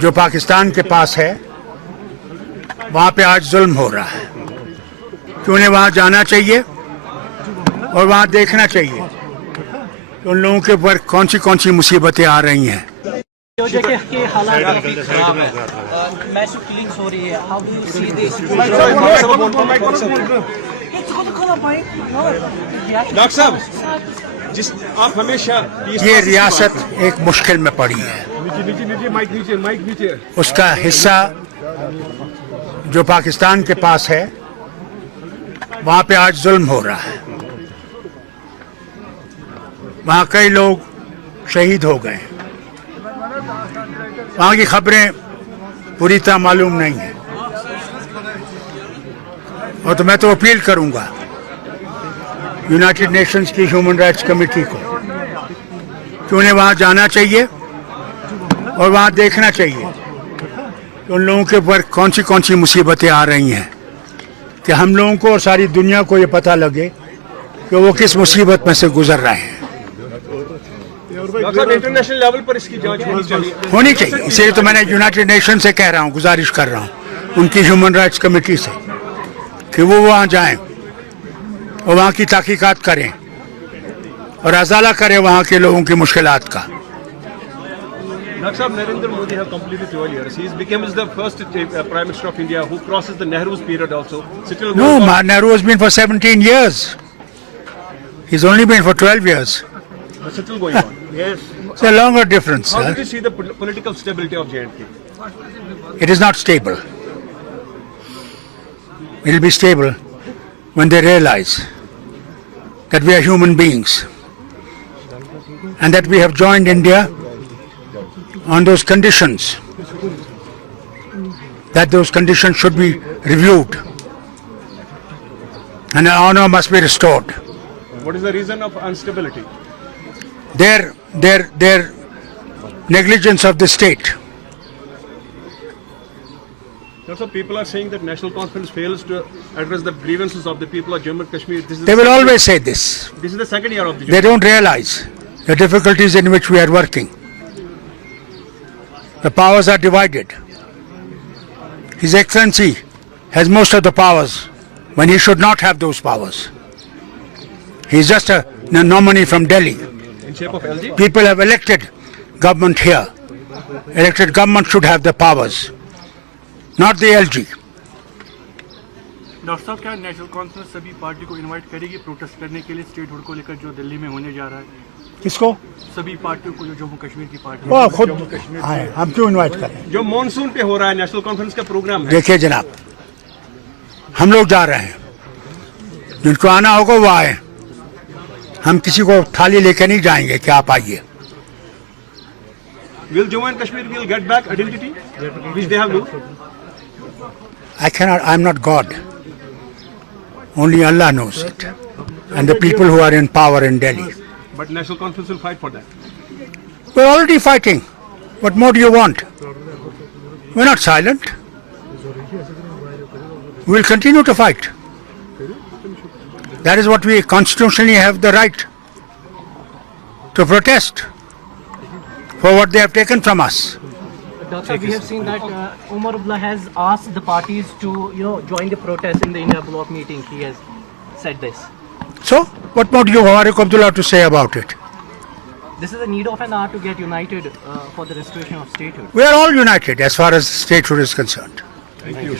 जो पाकिस्तान के पास है वहाँ पे आज जुल्म हो रहा है कि उन्हें वहाँ जाना चाहिए और वहाँ देखना चाहिए कि उन लोगों के ऊपर कौन सी मुसीबतें आ रही हैं। के हालात काफी खराब है, मैसिव किलिंग्स हो रही है। How do you see this? Doctor साहब, जिस आप हमेशा ये रियासत एक मुश्किल में पड़ी है, उसका हिस्सा जो पाकिस्तान के पास है वहाँ पे आज जुल्म हो रहा है। वहाँ कई लोग शहीद हो गए। वहाँ की खबरें पूरी तरह मालूम नहीं है, और तो मैं तो अपील करूंगा यूनाइटेड नेशंस की ह्यूमन राइट्स कमेटी को कि उन्हें वहाँ जाना चाहिए और वहाँ देखना चाहिए कि उन लोगों के ऊपर कौन सी मुसीबतें आ रही हैं, कि हम लोगों को और सारी दुनिया को ये पता लगे कि वो किस मुसीबत में से गुजर रहे हैं। इंटरनेशनल लेवल पर इसकी जांच होनी चाहिए। इसलिए तो मैंने यूनाइटेड नेशन से कह रहा हूँ, गुजारिश कर रहा हूँ उनकी ह्यूमन राइट्स कमेटी से कि वो वहाँ जाएं और वहाँ की तहकीकात करें और अजाला करें वहाँ के लोगों की मुश्किलात का। Dr. Saab, Narendra Modi have completed 12 years. He became the first Prime Minister of India who crosses the Nehru's period also. No, Nehru has been for 17 years. He's only been for 12 years. But still going on. Yes. It's a longer difference. How do you see the political stability of J&K? It is not stable. It will be stable when they realize that we are human beings and that we have joined India on those conditions, that those conditions should be reviewed and our honor must be restored. What is the reason of instability? Their negligence of the state. Also, people are saying that national conference fails to address the grievances of the people of Jammu and Kashmir. They will always say this. This is the second year of the They don't realize the difficulties in which we are working. The powers are divided. His Excellency has most of the powers when he should not have those powers. He is just a nominee from Delhi. in shape of LG. People have elected government here. Elected government should have the powers, not the LG. Doctor साहब, क्या national conference सभी party को invite करेगी protest करने के लिए state hood को लेकर जो दिल्ली में होने जा रहा है? किसको? सभी पार्टियों को, जो जम्मू कश्मीर की पार्टी वो खुद आए, हम क्यों इनवाइट करें? जो मॉनसून पे हो रहा है नेशनल कॉन्फ्रेंस का प्रोग्राम है। देखिए जनाब, हम लोग जा रहे हैं, जिनको आना होगा वो आए। हम किसी को थाली लेके नहीं जाएंगे कि आप आइए। Will Jammu and Kashmir will get back identity which they have lost? I cannot. I'm not God. Only Allah knows it, and the people who are in power in Delhi. But national conference will fight for that. We're already fighting. What more do you want? We're not silent. We'll continue to fight. That is what we constitutionally have the right to protest for what they have taken from us. Doctor, we have seen that Umar Abdullah has asked the parties to, join the protest in the India bloc meeting. He has said this. So, what more do you, Farooq Abdullah, to say about it? This is the need of an hour to get united for the restoration of statehood. We are all united as far as statehood is concerned. Thank you.